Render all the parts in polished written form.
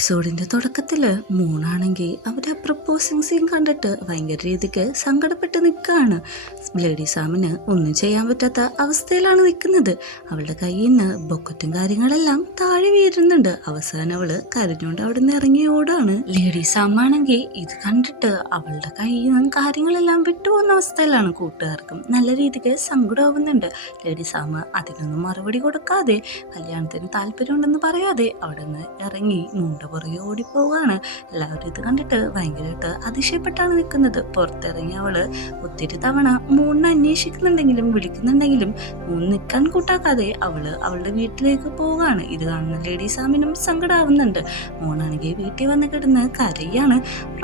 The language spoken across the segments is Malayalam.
എപ്പിസോഡിന്റെ തുടക്കത്തില് മൂണാണെങ്കിൽ അവരുടെ പ്രപ്പോസിങ് സീൻ കണ്ടിട്ട് ഭയങ്കര രീതിക്ക് സങ്കടപ്പെട്ട് നിൽക്കുകയാണ്. ലേഡി സാമിന് ഒന്നും ചെയ്യാൻ പറ്റാത്ത അവസ്ഥയിലാണ് നിൽക്കുന്നത്. അവളുടെ കയ്യിൽ നിന്ന് ബൊക്കറ്റും കാര്യങ്ങളെല്ലാം താഴെ വീഴുന്നുണ്ട്. അവസാനം അവള് കരഞ്ഞുകൊണ്ട് അവിടെ നിന്ന് ഇറങ്ങി ഓടാണ്. ലേഡി സാമാണെങ്കിൽ ഇത് കണ്ടിട്ട് അവളുടെ കയ്യിൽ നിന്ന് കാര്യങ്ങളെല്ലാം വിട്ടുപോകുന്ന അവസ്ഥയിലാണ്. കൂട്ടുകാർക്കും നല്ല രീതിക്ക് സങ്കടമാവുന്നുണ്ട്. ലേഡി സാമ അതിനൊന്നും മറുപടി കൊടുക്കാതെ കല്യാണത്തിന് താല്പര്യമുണ്ടെന്ന് പറയാതെ അവിടെ നിന്ന് ഇറങ്ങി മൂണ്ട പുറകെ ഓടിപ്പോവാണ്. എല്ലാവരും ഇത് കണ്ടിട്ട് ഭയങ്കരമായിട്ട് അതിശയപ്പെട്ടാണ് നിൽക്കുന്നത്. പുറത്തിറങ്ങി അവള് ഒത്തിരി തവണ മൂണിനെ അന്വേഷിക്കുന്നുണ്ടെങ്കിലും വിളിക്കുന്നുണ്ടെങ്കിലും മൂന്ന് നിൽക്കാൻ കൂട്ടാക്കാതെ അവള് അവളുടെ വീട്ടിലേക്ക് പോവുകയാണ്. ഇത് കാണുന്ന ലേഡി സാമിനും സങ്കടമാവുന്നുണ്ട്. മൂന്നാണെങ്കിൽ വീട്ടിൽ വന്ന് കിടന്ന് കരയാണ്.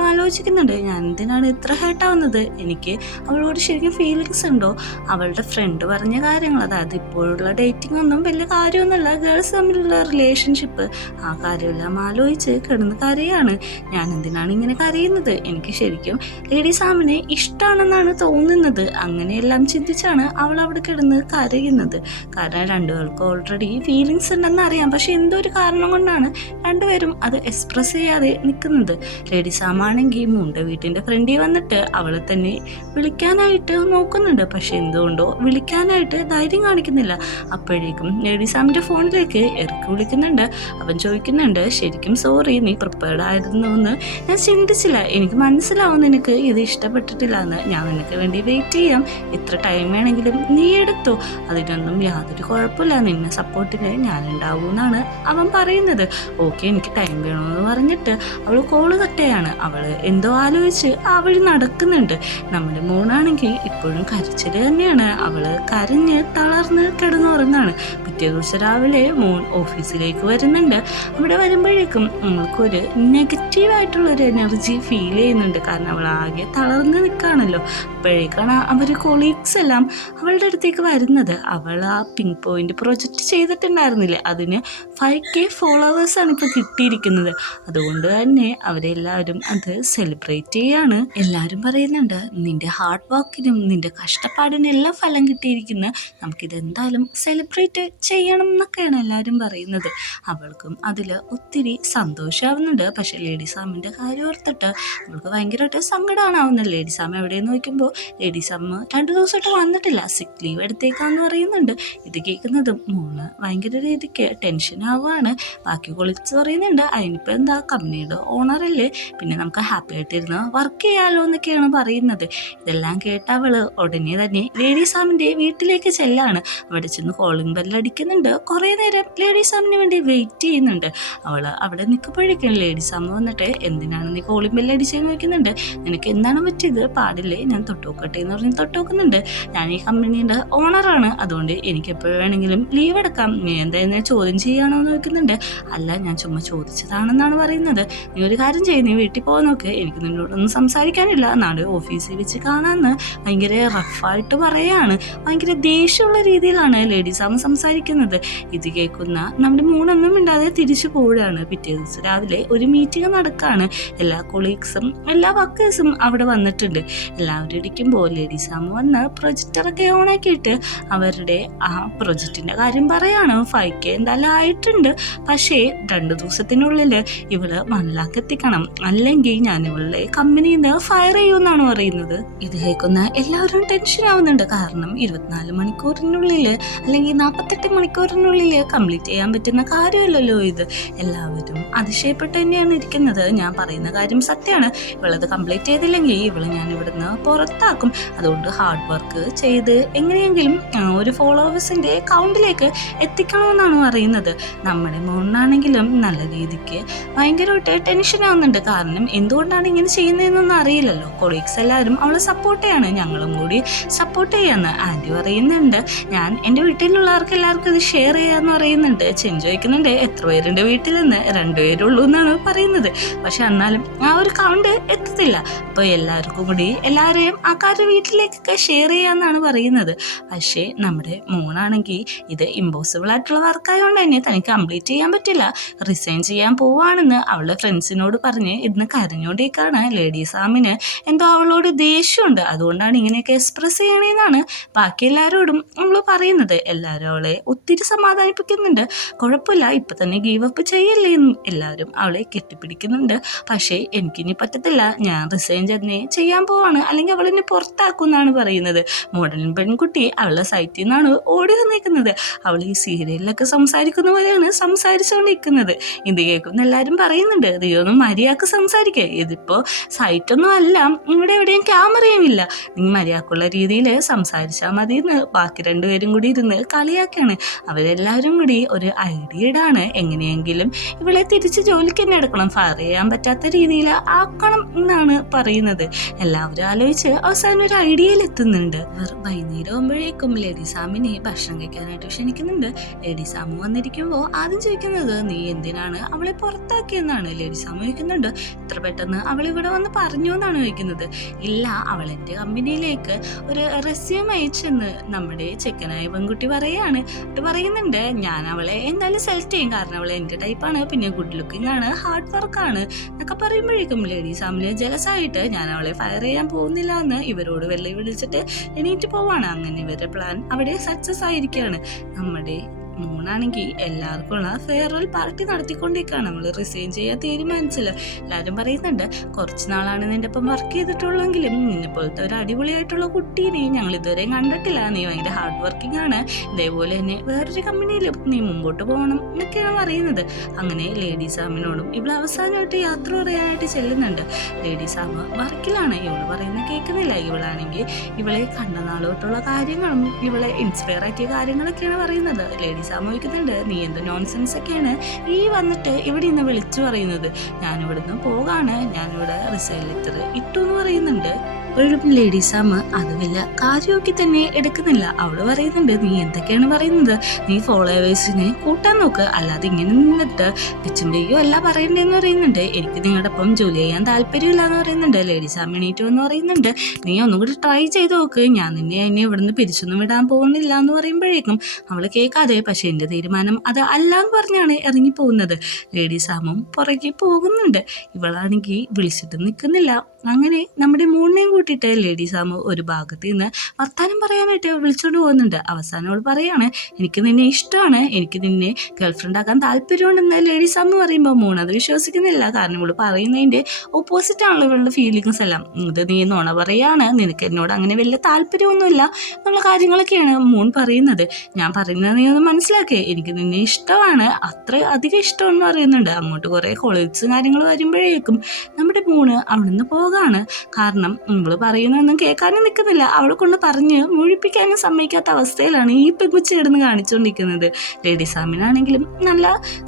ആലോചിക്കുന്നുണ്ട്, ഞാൻ എന്തിനാണ് ഇത്ര ഹേർട്ടാവുന്നത്? എനിക്ക് അവളോട് ശരിക്കും ഫീലിങ്സ് ഉണ്ടോ? അവളുടെ ഫ്രണ്ട് പറഞ്ഞ കാര്യങ്ങൾ, അതായത് ഇപ്പോഴുള്ള ഡേറ്റിംഗ് ഒന്നും വലിയ കാര്യമൊന്നുമല്ല, ഗേൾസ് തമ്മിലുള്ള റിലേഷൻഷിപ്പ്, ആ കാര്യമെല്ലാം ആലോചിച്ച് കിടന്ന് കരയാണ്. ഞാൻ എന്തിനാണ് ഇങ്ങനെ കരയുന്നത്? എനിക്ക് ശരിക്കും ലേഡി സാമിനെ ഇഷ്ടമാണെന്നാണ് തോന്നുന്നത്. അങ്ങനെയെല്ലാം ചിന്തിച്ചാണ് അവൾ അവിടെ കിടന്ന് കരയുന്നത്. കാരണം രണ്ടുപേർക്കും ഓൾറെഡി ഫീലിങ്സ് ഉണ്ടെന്ന് അറിയാം. പക്ഷെ എന്തോ ഒരു കാരണം കൊണ്ടാണ് രണ്ടുപേരും അത് എക്സ്പ്രസ് ചെയ്യാതെ നിൽക്കുന്നത്. ലേഡി സാമാണെങ്കിൽ മൂണ്ട വീട്ടിൻ്റെ ഫ്രണ്ടിൽ വന്നിട്ട് അവളെ തന്നെ വിളിക്കാനായിട്ട് നോക്കുന്നുണ്ട്. പക്ഷെ എന്തുകൊണ്ടോ വിളിക്കാനായിട്ട് ധൈര്യം കാണിക്കുന്നില്ല. അപ്പോഴേക്കും ലേഡി സാമിൻ്റെ ഫോണിലേക്ക് ഇറക്കി വിളിക്കുന്നുണ്ട്. അവൻ ചോദിക്കുന്നുണ്ട്, ശരിക്കും സോറി, നീ പ്രിപ്പയർഡ് ആയിരുന്നു എന്ന് ഞാൻ ചിന്തിച്ചില്ല. എനിക്ക് മനസ്സിലാവും നിനക്ക് ഇത് ഇഷ്ടപ്പെട്ടിട്ടില്ല എന്ന്. ഞാൻ നിനക്ക് വേണ്ടി വെയിറ്റ് ചെയ്യാം, ഇത്ര ടൈം വേണമെങ്കിലും നീ എടുത്തോ, അതിനൊന്നും യാതൊരു കുഴപ്പമില്ല, നിന്നെ സപ്പോർട്ടിന് ഞാൻ ഉണ്ടാവും എന്നാണ് അവൻ പറയുന്നത്. ഓക്കെ, എനിക്ക് ടൈം വേണമെന്ന് പറഞ്ഞിട്ട് അവൾ കോള് തട്ടുകയാണ്. അവൾ എന്തോ ആലോചിച്ച് ആ വഴി നടക്കുന്നുണ്ട്. നമ്മുടെ മോണാണെങ്കിൽ ഇപ്പോഴും കരച്ചിൽ തന്നെയാണ്. അവൾ കരഞ്ഞ് തളർന്ന് കിടന്നുറങ്ങാണ്. പിറ്റേ ദിവസം രാവിലെ മോൻ ഓഫീസിലേക്ക് വരുന്നുണ്ട്. അവിടെ വരുമ്പോഴേക്കും നമ്മൾക്കൊരു നെഗറ്റീവായിട്ടുള്ളൊരു എനർജി ഫീൽ ചെയ്യുന്നുണ്ട്. കാരണം അവൾ ആകെ തളർന്ന് നിൽക്കുകയാണല്ലോ. അപ്പോഴേക്കാണ് അവർ കൊളീഗ്സ് എല്ലാം അവളുടെ അടുത്തേക്ക് വരുന്നത്. അവൾ ആ പിങ്ക് പോയിന്റ് പ്രൊജക്റ്റ് ചെയ്തിട്ടുണ്ടായിരുന്നില്ലേ, അതിന് 5K ഫോളോവേഴ്സാണ് ഇപ്പോൾ കിട്ടിയിരിക്കുന്നത്. അതുകൊണ്ട് തന്നെ അവരെല്ലാവരും അത് സെലിബ്രേറ്റ് ചെയ്യാണ്. എല്ലാവരും പറയുന്നുണ്ട്, നിന്റെ ഹാർഡ് വർക്കിനും നിന്റെ കഷ്ടപ്പാടിനും എല്ലാം ഫലം കിട്ടിയിരിക്കുന്നു, നമുക്കിതെന്തായാലും സെലിബ്രേറ്റ് ചെയ്യണം എന്നൊക്കെയാണ് എല്ലാവരും പറയുന്നത്. അവൾക്കും അതിൽ ഒത്തിരി സന്തോഷമാവുന്നുണ്ട്. പക്ഷേ ലേഡി സാമിൻ്റെ കാര്യം ഓർത്തിട്ട് അവൾക്ക് ഭയങ്കരമായിട്ട് സങ്കടമാവുന്നത്. ലേഡി സാം എവിടെയെന്ന് നോക്കുമ്പോൾ ലേഡി സാം 2 ദിവസമായിട്ട് വന്നിട്ടില്ല, സിക്ക് ലീവ് എടുത്തേക്കാന്ന് പറയുന്നുണ്ട്. ഇത് കേൾക്കുന്നതും മൂന്ന് ഭയങ്കര രീതിക്ക് ടെൻഷൻ ആവുകയാണ്. ബാക്കി കൊളീഗ്സ് പറയുന്നുണ്ട്, അതിനിപ്പോൾ എന്താ, കമ്പനിയുടെ ഓണറല്ലേ, പിന്നെ നമുക്ക് ഹാപ്പി ആയിട്ടിരുന്ന് വർക്ക് ചെയ്യാമല്ലോ എന്നൊക്കെയാണ് പറയുന്നത്. ഇതെല്ലാം കേട്ട അവള് ഉടനെ തന്നെ ലേഡി സാമിൻ്റെ വീട്ടിലേക്ക് ചെല്ലാണ്. അവിടെ ചെന്ന് കോളിംഗ് ബെല്ലടിക്കുന്നുണ്ട്. കുറേ നേരം ലേഡി സാമിന് വേണ്ടി വെയിറ്റ് ചെയ്യുന്നുണ്ട്. അവൾ അവിടെ നിൽക്കുമ്പോഴേക്കും ലേഡി സാം വന്നിട്ട്, എന്തിനാണ് നീ കോളിംഗ് ബെല്ലടിച്ചെന്ന് ചോദിക്കുന്നുണ്ട്. നിനക്ക് എന്താണ് പറ്റിയത്, പാടില്ലേ, ഞാൻ തൊട്ടുനോക്കട്ടെ എന്ന് പറഞ്ഞ് തൊട്ടുനോക്കുന്നുണ്ട്. ഞാൻ ഈ കമ്പനീൻ്റെ ഓണറാണ്, അതുകൊണ്ട് എനിക്ക് എപ്പോഴും വേണമെങ്കിലും ലീവ് എടുക്കാം, നീ എന്താ ചോദ്യം ചെയ്യുകയാണോ എന്ന് ചോദിക്കുന്നുണ്ട്. അല്ല, ഞാൻ ചുമ്മാ ചോദിച്ചതാണെന്നാണ് പറയുന്നത്. നീ ഒരു കാര്യം ചെയ്യും, നീ വീട്ടിൽ പോകാൻ നോക്ക്, എനിക്ക് നിന്നോടൊന്നും സംസാരിക്കാനില്ല, നാളെ ഓഫീസിൽ വെച്ച് കാണാമെന്ന് ഭയങ്കര റഫായിട്ട് പറയാണ്. ഭയങ്കര ദേഷ്യമുള്ള രീതിയിലാണ് ലേഡി സാം സംസാരിക്കുന്നത്. ഇത് കേൾക്കുന്ന നമ്മുടെ മൂന്നൊന്നും മിണ്ടാതെ തിരിച്ചു പോവുകയാണ്. പിറ്റേ ദിവസം രാവിലെ ഒരു മീറ്റിംഗ് നടക്കുകയാണ്. എല്ലാ കൊളീഗ്സും എല്ലാ വർക്കേഴ്സും അവിടെ വന്നിട്ടുണ്ട്. എല്ലാവരും ഇരിക്കുമ്പോൾ ലേഡി സാം വന്ന് പ്രൊജക്ടറൊക്കെ ഓണാക്കിയിട്ട് അവരുടെ ആ പ്രൊജക്റ്റിൻ്റെ കാര്യം പറയാണ്. 5K എന്തായാലും ആയിട്ടുണ്ട്, പക്ഷേ 2 ദിവസത്തിനുള്ളിൽ ഇവള് 1 lakh എത്തിക്കണം, അല്ലെങ്കിൽ ഞാൻ ഇവളുടെ കമ്പനിയിൽ നിന്ന് ഫയർ ചെയ്യുമെന്നാണ് പറയുന്നത്. ഇത് കേൾക്കുന്ന എല്ലാവരും ടെൻഷൻ ആവുന്നുണ്ട്. കാരണം 24 മണിക്കൂറിനുള്ളിൽ അല്ലെങ്കിൽ 48 മണിക്കൂറിനുള്ളിൽ കംപ്ലീറ്റ് ചെയ്യാൻ പറ്റുന്ന കാര്യമല്ലല്ലോ ഇത്. എല്ലാവരും അതിശയപ്പെട്ട് തന്നെയാണ് ഇരിക്കുന്നത്. ഞാൻ പറയുന്ന കാര്യം സത്യമാണ്, ഇവളത് കംപ്ലീറ്റ് ചെയ്തില്ലെങ്കിൽ ഇവളെ ഞാൻ ഇവിടുന്ന് പുറത്താക്കും. അതുകൊണ്ട് ഹാർഡ് വർക്ക് ചെയ്ത് എങ്ങനെയെങ്കിലും ഒരു ഫോളോവേഴ്സിൻ്റെ അക്കൗണ്ടിലേക്ക് എത്തിക്കണമെന്നാണ് പറയുന്നത്. നമ്മുടെ മോനാണെങ്കിലും നല്ല രീതിക്ക് ഭയങ്കരമായിട്ട് ടെൻഷൻ ആവുന്നുണ്ട്. കാരണം എന്തുകൊണ്ടാണ് ഇങ്ങനെ ചെയ്യുന്നതെന്നൊന്നും അറിയില്ലല്ലോ. കൊളീഗ്സ് എല്ലാവരും അവളെ സപ്പോർട്ട് ചെയ്യാണ്, ഞങ്ങളും കൂടി സപ്പോർട്ട് ചെയ്യാന്ന് ആൻറ്റി പറയുന്നുണ്ട്. ഞാൻ എൻ്റെ വീട്ടിലുള്ളവർക്ക് എല്ലാവർക്കും ഇത് ഷെയർ ചെയ്യാമെന്ന് പറയുന്നുണ്ട്. ചെഞ്ചു ചോദിക്കുന്നുണ്ട്, എത്ര പേരുണ്ട് വീട്ടിലെന്ന്. 2 പേരുള്ളൂ എന്നാണ് പറയുന്നത്. പക്ഷെ എന്നാലും ആ ഒരു കൗണ്ട് എത്തത്തില്ല. അപ്പോൾ എല്ലാവർക്കും കൂടി എല്ലാവരെയും ആൾക്കാരുടെ വീട്ടിലേക്കൊക്കെ ഷെയർ ചെയ്യാമെന്നാണ് പറയുന്നത്. പക്ഷേ നമ്മുടെ മോണാണെങ്കിൽ ഇത് ഇമ്പോസിബിൾ ആയിട്ടുള്ള വർക്കായതുകൊണ്ട് തന്നെ തനിക്ക് കംപ്ലീറ്റ് ചെയ്യാൻ പറ്റില്ല, റിസൈൻ ചെയ്യാൻ പോവാണെന്ന് അവളുടെ ഫ്രണ്ട്സിനോട് പറഞ്ഞ് ഇന്ന് കരഞ്ഞോണ്ടേക്കാണ്. ലേഡി സാമിന് എന്തോ അവളോട് ദേഷ്യമുണ്ട്, അതുകൊണ്ടാണ് ഇങ്ങനെയൊക്കെ എക്സ്പ്രസ് ചെയ്യണേന്നാണ് ബാക്കി എല്ലാവരോടും നമ്മൾ പറയുന്നത്. എല്ലാവരും അവളെ ഒത്തിരി സമാധാനിപ്പിക്കുന്നുണ്ട്. കുഴപ്പമില്ല, ഇപ്പം തന്നെ ഗീവ് അപ്പ് ചെയ്യല്ലേ എല്ലാവരും അവളെ കെട്ടിപ്പിടിക്കുന്നുണ്ട്. പക്ഷേ എനിക്കിനി പറ്റത്തില്ല, ഞാൻ റിസൈൻ തന്നെ ചെയ്യാൻ പോവാണ്, അല്ലെങ്കിൽ അവളെന്നെ പുറത്താക്കും എന്നാണ് പറയുന്നത്. മോഡലിൻ പെൺകുട്ടി അവളുടെ സൈറ്റിൽ നിന്നാണ് ഓടി വന്നിരിക്കുന്നത്. അവൾ ഈ സീരിയലിലൊക്കെ സംസാരിക്കുന്ന പോലെയാണ് സംസാരിച്ചുകൊണ്ടിരിക്കുന്നത്. ഇത് കേൾക്കുന്ന എല്ലാവരും പറയുന്നുണ്ട്, റിയോന്നും മര്യാദക്ക് സംസാരിക്കുക, ഇതിപ്പോൾ സൈറ്റൊന്നും അല്ല, ഇവിടെ എവിടെയും ക്യാമറയും ഇല്ല, നീ മര്യാദക്കുള്ള രീതിയിൽ സംസാരിച്ചാൽ മതി എന്ന് ബാക്കി രണ്ടുപേരും കൂടി ഇരുന്ന് കളിയാക്കാണ്. അവരെല്ലാവരും കൂടി ഒരു ഐഡിയ ഇടാണ്, എങ്ങനെയെങ്കിലും ഇവളെ തിരിച്ച് ജോലിക്ക് തന്നെ എടുക്കണം, ഫയർ ചെയ്യാൻ പറ്റാത്ത രീതിയിൽ ആക്കണം എന്നാണ് പറയുന്നത്. എല്ലാവരും ആലോചിച്ച് അവസാനം ഒരു ഐഡിയയിൽ എത്തുന്നുണ്ട്. വൈകുന്നേരം ആകുമ്പോഴേക്കും ലേഡി സാമിനെ ഭക്ഷണം കഴിക്കാനായിട്ട് ക്ഷണിക്കുന്നുണ്ട്. ലേഡി സാമു വന്നിരിക്കുമ്പോൾ ആദ്യം ചോദിക്കുന്നത്, നീ എന്തിനാണ് അവളെ പുറത്താക്കിയെന്നാണ്. ലേഡി സാമു ചോദിക്കുന്നുണ്ട്, ഇത്ര പെട്ടെന്ന് അവൾ ഇവിടെ വന്ന് പറഞ്ഞു എന്നാണ് ചോദിക്കുന്നത്. ഇല്ല, അവൾ എൻ്റെ കമ്പനിയിലേക്ക് ഒരു റെസ്യൂം അയച്ചെന്ന് നമ്മുടെ ചെക്കനായ പെൺകുട്ടി പറയാണ്. പറയുന്നുണ്ട്, ഞാൻ അവളെ എന്തായാലും സെലക്ട് ചെയ്യും, കാരണം അവൾ എൻ്റെ ടൈപ്പാണ്, പിന്നെ ഗുഡ് ലുക്കിംഗ് ആണ്, ഹാർഡ് വർക്കാണ് എന്നൊക്കെ പറയുമ്പോഴേക്കും ലേഡി സാമിന് ജലസായിട്ട് ഞാൻ അവളെ ഫയർ ചെയ്യാൻ പോകുന്നില്ല എന്ന് ഇവരോട് വെള്ളി വിളിച്ചിട്ട് എണീറ്റ് പോവാണ്. അങ്ങനെ ഇവരുടെ പ്ലാൻ അവിടെ സക്സസ് ആയിരിക്കുകയാണ്. നമ്മുടെ മൂന്നാണെങ്കിൽ എല്ലാവർക്കും ഉള്ള ഫെയർവെൽ പാർട്ടി നടത്തിക്കൊണ്ടിരിക്കുകയാണ്. നമ്മൾ റിസൈൻ ചെയ്യാൻ തീരുമാനിച്ചില്ല. എല്ലാവരും പറയുന്നുണ്ട്, കുറച്ച് നാളാണ് നിന്റെ ഒപ്പം വർക്ക് ചെയ്തിട്ടുള്ളെങ്കിലും നിന്നെ പോലത്തെ ഒരു അടിപൊളിയായിട്ടുള്ള കുട്ടീനെ ഞങ്ങൾ ഇതുവരെയും കണ്ടിട്ടില്ല, നീ ഭയങ്കര ഹാർഡ് വർക്കിംഗ് ആണ്, ഇതേപോലെ തന്നെ വേറൊരു കമ്പനിയിലും നീ മുമ്പോട്ട് പോകണം എന്നൊക്കെയാണ് പറയുന്നത്. അങ്ങനെ ലേഡി സാമിനോടും ഇവിടെ അവസാനമായിട്ട് യാത്ര പറയാനായിട്ട് ചെല്ലുന്നുണ്ട്. ലേഡി സാമ് വർക്കിലാണ്, ഇവള് പറയുന്നത് കേൾക്കുന്നില്ല. ഇവളാണെങ്കിൽ ഇവളെ കണ്ട നാളോട്ടുള്ള കാര്യങ്ങളും ഇവളെ ഇൻസ്പയർ ആക്കിയ കാര്യങ്ങളൊക്കെയാണ് പറയുന്നത്. ലേഡി സംഭവിക്കുന്നുണ്ട്, നീ എന്ത് നോൺസെൻസ് ഒക്കെയാണ് ഈ വന്നിട്ട് ഇവിടെ നിന്ന് വിളിച്ചു പറയുന്നത്, ഞാനിവിടുന്ന് പോകാണ്, ഞാനിവിടെ റിസൈൻ ലെറ്റർ ഇട്ടു എന്ന് പറയുന്നുണ്ട്. അപ്പോഴും ലേഡി സാമ് അത് വല്ല കാര്യമൊക്കെ തന്നെ എടുക്കുന്നില്ല. അവള് പറയുന്നുണ്ട്, നീ എന്തൊക്കെയാണ് പറയുന്നത്, നീ ഫോളോവേഴ്സിനെ കൂട്ടാൻ നോക്ക്, അല്ലാതെ ഇങ്ങനെ നിന്നിട്ട് പിച്ചുണ്ടെയോ അല്ല പറയണ്ടേന്ന് പറയുന്നുണ്ട്. എനിക്ക് നിങ്ങളുടെ ഒപ്പം ജോലി ചെയ്യാൻ താല്പര്യമില്ല എന്ന് പറയുന്നുണ്ട്. ലേഡി സാമ് എണീറ്റോ എന്ന് പറയുന്നുണ്ട്, നീ ഒന്നും കൂടി ട്രൈ ചെയ്ത് നോക്ക്, ഞാൻ നിന്നെ ഇവിടുന്ന് പിരിച്ചൊന്നും വിടാൻ പോകുന്നില്ല എന്ന് പറയുമ്പോഴേക്കും അവള് കേൾക്കാതെ, പക്ഷെ എൻ്റെ തീരുമാനം അത് അല്ല എന്ന് പറഞ്ഞാണ് ഇറങ്ങിപ്പോകുന്നത്. ലേഡി സാമും പുറകെ പോകുന്നുണ്ട്. ഇവളാണെങ്കിൽ വിളിച്ചിട്ട് നിൽക്കുന്നില്ല. അങ്ങനെ നമ്മുടെ മൂണിനെയും കൂട്ടിയിട്ട് ലേഡി സാമു ഒരു ഭാഗത്ത് നിന്ന് വർത്താനം പറയാനായിട്ട് വിളിച്ചോണ്ട് പോകുന്നുണ്ട്. അവസാനം അവൾ പറയാണ്, എനിക്ക് നിന്നെ ഇഷ്ടമാണ്, എനിക്ക് നിന്നെ ഗേൾഫ്രണ്ട് ആക്കാൻ താല്പര്യമുണ്ടെന്ന് ലേഡി സാമു പറയുമ്പോൾ മൂൺ അത് വിശ്വസിക്കുന്നില്ല. കാരണം ഇവള് പറയുന്നതിൻ്റെ ഓപ്പോസിറ്റ് ആണല്ലോ ഇവളുടെ ഫീലിങ്സ് എല്ലാം. ഇത് നീ നുണ പറയാണ്, നിനക്ക് എന്നോട് അങ്ങനെ വലിയ താല്പര്യമൊന്നുമില്ല എന്നുള്ള കാര്യങ്ങളൊക്കെയാണ് മൂൺ പറയുന്നത്. ഞാൻ പറയുന്നത് നീ ഒന്ന് മനസ്സിലാക്കേ, എനിക്ക് നിന്നെ ഇഷ്ടമാണ്, അത്ര അധികം ഇഷ്ടമെന്ന് പറയുന്നുണ്ട്. അങ്ങോട്ട് കുറേ കോളേജ് കാര്യങ്ങൾ വരുമ്പോഴേക്കും നമ്മുടെ മൂണ് അവിടുന്ന് പോകാണ്. കാരണം ഇവള് പറയുന്നൊന്നും കേൾക്കാനും നിൽക്കുന്നില്ല. അവളെ കൊണ്ട് പറഞ്ഞ് മുഴിപ്പിക്കാനും സമ്മതിക്കാത്ത അവസ്ഥയിലാണ് ഈ പെങ്കുച്ച കിടന്ന് കാണിച്ചുകൊണ്ടിരിക്കുന്നത്. ലേഡി സാമിനാണെങ്കിലും നല്ല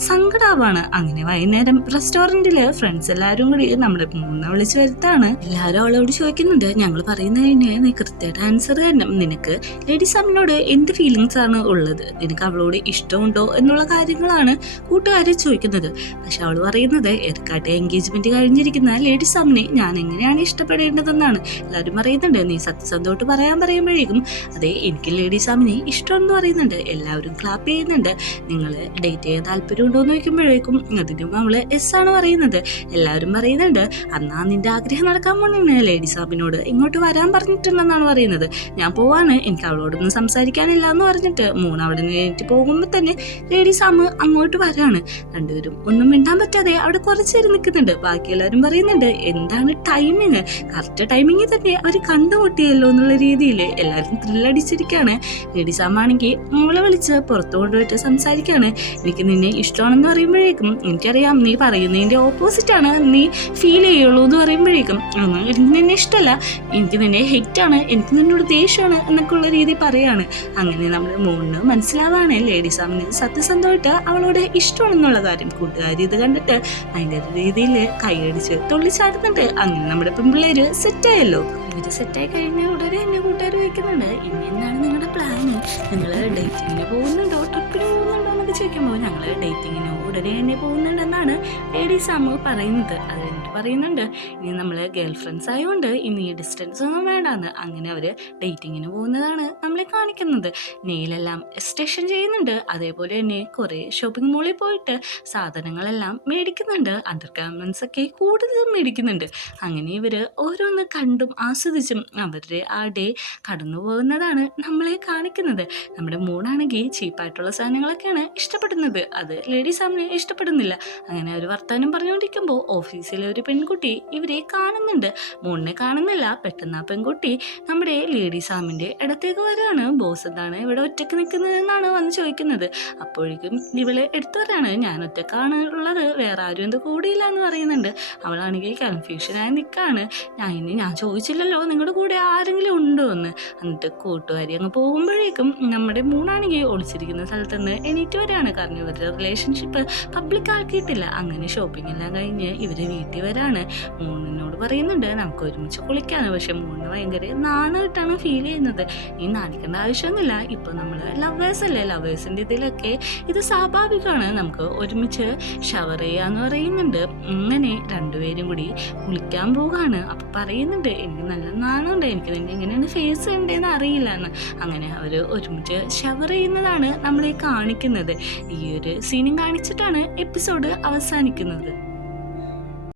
സങ്കടാവാണ്. അങ്ങനെ വൈകുന്നേരം റെസ്റ്റോറൻറ്റിൽ ഫ്രണ്ട്സ് എല്ലാവരും കൂടി നമ്മുടെ മൂന്നെ വിളിച്ച് വരുത്താണ്. എല്ലാവരും അവളോട് ചോദിക്കുന്നുണ്ട്, ഞങ്ങൾ പറയുന്നതിന് നീ കൃത്യമായിട്ട് ആൻസർ തരണം, നിനക്ക് ലേഡി സാമിനോട് എന്ത് ഫീലിങ്സ് ആണ് ഉള്ളത്, നിനക്ക് അവളോട് ഇഷ്ടമുണ്ടോ എന്നുള്ള കാര്യങ്ങളാണ് കൂട്ടുകാർ ചോദിക്കുന്നത്. പക്ഷെ അവൾ പറയുന്നത്, എർക്കാട്ടെ എൻഗേജ്മെന്റ് കഴിഞ്ഞിരിക്കുന്ന ലേഡി സാമിനെ ഞാൻ എങ്ങനെയാണ് ഇഷ്ടപ്പെടേണ്ടതെന്നാണ്. എല്ലാവരും പറയുന്നുണ്ട്, നീ സത്യസന്ധമായിട്ട് പറയാൻ പറയുമ്പോഴേക്കും അതെ എനിക്ക് ലേഡി സാമിനെ ഇഷ്ടമെന്ന് പറയുന്നുണ്ട്. എല്ലാവരും ക്ലാപ്പ് ചെയ്യുന്നുണ്ട്. നിങ്ങൾ ഡേറ്റ് ചെയ്യാൻ താല്പര്യമുണ്ടോ എന്ന് ചോദിക്കുമ്പോഴേക്കും അതിനും അവള് എസ് ആണ് പറയുന്നത്. എല്ലാവരും പറയുന്നുണ്ട്, അന്നാ നിന്റെ ആഗ്രഹം നടക്കാൻ പോണേ ലേഡി സാമിനോട് ഇങ്ങോട്ട് വരാൻ പറഞ്ഞിട്ടുണ്ടെന്നാണ് പറയുന്നത്. ഞാൻ പോവാണ്, എനിക്ക് അവളോടൊന്നും സംസാരിക്കാനില്ല എന്ന് പറഞ്ഞിട്ട് മൂന്ന് അവിടെ നിന്ന് പോകുമ്പോൾ തന്നെ ലേഡി സാമ് അങ്ങോട്ട് വരാണ്. രണ്ടുപേരും ഒന്നും മിണ്ടാൻ പറ്റാതെ അവിടെ കുറച്ചേരം നിൽക്കുന്നുണ്ട്. ബാക്കി എല്ലാവരും പറയുന്നുണ്ട്, എന്താണ് ടൈമിങ്, കറക്റ്റ് ടൈമിങ്ങിൽ തന്നെ അവർ കണ്ടുമുട്ടിയല്ലോ എന്നുള്ള രീതിയിൽ എല്ലാവരും ത്രില്ലടിച്ചിരിക്കുകയാണ്. ലേഡി സാമാണെങ്കിൽ അവളെ വിളിച്ച് പുറത്തു കൊണ്ടുപോയിട്ട് സംസാരിക്കുകയാണ്. എനിക്ക് നിന്നെ ഇഷ്ടമാണെന്ന് പറയുമ്പോഴേക്കും എനിക്കറിയാം നീ പറയുന്നതിൻ്റെ ഓപ്പോസിറ്റാണ് നീ ഫീൽ ചെയ്യുള്ളൂ എന്ന് പറയുമ്പോഴേക്കും എനിക്ക് നിന്നെ ഇഷ്ടമല്ല, എനിക്ക് നിന്നെ ഹെറ്റാണ്, എനിക്ക് നിന്നോട് ദേഷ്യമാണ് എന്നൊക്കെ ഉള്ള രീതി പറയാണ്. അങ്ങനെ നമ്മൾ മൂന്ന് മനസ്സിലാവാണ് ലേഡി സാമിന് സത്യസന്ധമായിട്ട് അവളോട് ഇഷ്ടമാണെന്നുള്ള കാര്യം. കൂട്ടുകാരി ഇത് കണ്ടിട്ട് ഭയങ്കര രീതിയിൽ കൈയടിച്ച് തുള്ളിച്ചാടുന്നുണ്ട്. അങ്ങനെ നമ്മുടെ പെൺപിള്ളേര് സെറ്റായല്ലോ. ഇവര് സെറ്റായി കഴിഞ്ഞ ഉടനെ എന്നെ കൂട്ടുകാർ ചോദിക്കുന്നുണ്ട്, ഇനി എന്താണ് നിങ്ങളുടെ പ്ലാന്, നിങ്ങൾ ഡേറ്റിങ്ങിന് പോകുന്നുണ്ടോ, ട്രിപ്പിന് പോകുന്നുണ്ടോ എന്നൊക്കെ ചോദിക്കുമ്പോൾ ഞങ്ങൾ ഡേറ്റിങ്ങിന് ഉടനെ തന്നെ പോകുന്നുണ്ടെന്നാണ് ലേഡി സാമു പറയുന്നത്. അത് കഴിഞ്ഞിട്ട് പറയുന്നുണ്ട്, ഇനി നമ്മൾ ഗേൾ ഫ്രണ്ട്സ് ആയതുകൊണ്ട് ഇനി ഡിസ്റ്റൻസ് ഒന്നും വേണ്ടാന്ന്. അങ്ങനെ അവർ ഡേറ്റിങ്ങിന് പോകുന്നതാണ് നമ്മളെ കാണിക്കുന്നത്. നെയിലെല്ലാം എക്സ്റ്റേഷൻ ചെയ്യുന്നുണ്ട്. അതേപോലെ തന്നെ കുറേ ഷോപ്പിംഗ് മോളിൽ പോയിട്ട് സാധനങ്ങളെല്ലാം മേടിക്കുന്നുണ്ട്. അണ്ടർ ഗാർമെൻറ്റ്സ് ഒക്കെ കൂടുതലും മേടിക്കുന്നുണ്ട്. അങ്ങനെ ഇവർ ഓരോന്ന് കണ്ടും ആസ്വദിച്ചും അവരുടെ ആ ഡേ കടന്നു പോകുന്നതാണ് നമ്മളെ കാണിക്കുന്നത്. നമ്മുടെ മൂണാണെങ്കിൽ ചീപ്പായിട്ടുള്ള സാധനങ്ങളൊക്കെയാണ് ഇഷ്ടപ്പെടുന്നത്. അത് ലേഡി സാമിന് ഇഷ്ടപ്പെടുന്നില്ല. അങ്ങനെ ഒരു വർത്താനം പറഞ്ഞുകൊണ്ടിരിക്കുമ്പോൾ ഓഫീസിലെ ഒരു പെൺകുട്ടി ഇവരെ കാണുന്നുണ്ട്. മൂണിനെ കാണുന്നില്ല. പെട്ടെന്ന് ആ പെൺകുട്ടി നമ്മുടെ ലേഡി സാമിൻ്റെ ഇടത്തേക്ക് വരികയാണ്. ബോസ് എന്താണ് ഇവിടെ ഒറ്റയ്ക്ക് നിൽക്കുന്നതെന്നാണ് വന്ന് ചോദിക്കുന്നത്. അപ്പോഴേക്കും ഇവള് എടുത്തു പറയാണ്, ഞാൻ ഒറ്റക്കാണ് ഉള്ളത്, വേറെ ആരും എന്ത് കൂടിയില്ല എന്ന് പറയുന്നുണ്ട്. അവളാണെങ്കിൽ കൺഫ്യൂഷനായി നിൽക്കുകയാണ്. ഞാൻ ചോദിച്ചില്ലല്ലോ നിങ്ങളുടെ കൂടെ ആരെങ്കിലും ഉണ്ടോ എന്ന്. എന്നിട്ട് കൂട്ടുകാരി അങ്ങ് പോകുമ്പോഴേക്കും നമ്മുടെ മൂണാണെങ്കിൽ ഒളിച്ചിരിക്കുന്ന സ്ഥലത്ത് നിന്ന് എണീറ്റ് വരികയാണ്. കാരണം ഇവരുടെ റിലേഷൻഷിപ്പ് പബ്ലിക് ആക്കിയിട്ടില്ല. അങ്ങനെ ഷോപ്പിംഗ് എല്ലാം കഴിഞ്ഞ് ഇവർ വീട്ടിൽ വരാണ്. മൂണിനോട് പറയുന്നുണ്ട് നമുക്ക് ഒരുമിച്ച് കുളിക്കാണ്. പക്ഷെ മൂണിന് ഭയങ്കര നാണമായിട്ടാണ് ഫീൽ ചെയ്യുന്നത്. ഈ നാണിക്കേണ്ട ആവശ്യമൊന്നുമില്ല, ഇപ്പോൾ നമ്മൾ ലവേഴ്സ് അല്ലേ, ലവേഴ്സിൻ്റെ ഇതിലൊക്കെ ഇത് സ്വാഭാവികമാണ്, നമുക്ക് ഒരുമിച്ച് ഷവർ ചെയ്യാന്ന് പറയുന്നുണ്ട്. അങ്ങനെ രണ്ടുപേരും കൂടി കുളിക്കാൻ പോവുകയാണ്. അപ്പം പറയുന്നുണ്ട് എനിക്ക് നല്ല നാണമുണ്ട്, എനിക്ക് നിന്നെ എങ്ങനെയാണ് ഫേസ് ചെയ്യേണ്ടതെന്ന് അറിയില്ല എന്ന്. അങ്ങനെ അവർ ഒരുമിച്ച് ഷവർ ചെയ്യുന്നതാണ് നമ്മളെ കാണിക്കുന്നത്. ഈ ഒരു സീനും കാണിച്ചിട്ടാണ് എപ്പിസോഡ് അവസാനിക്കുന്നത്.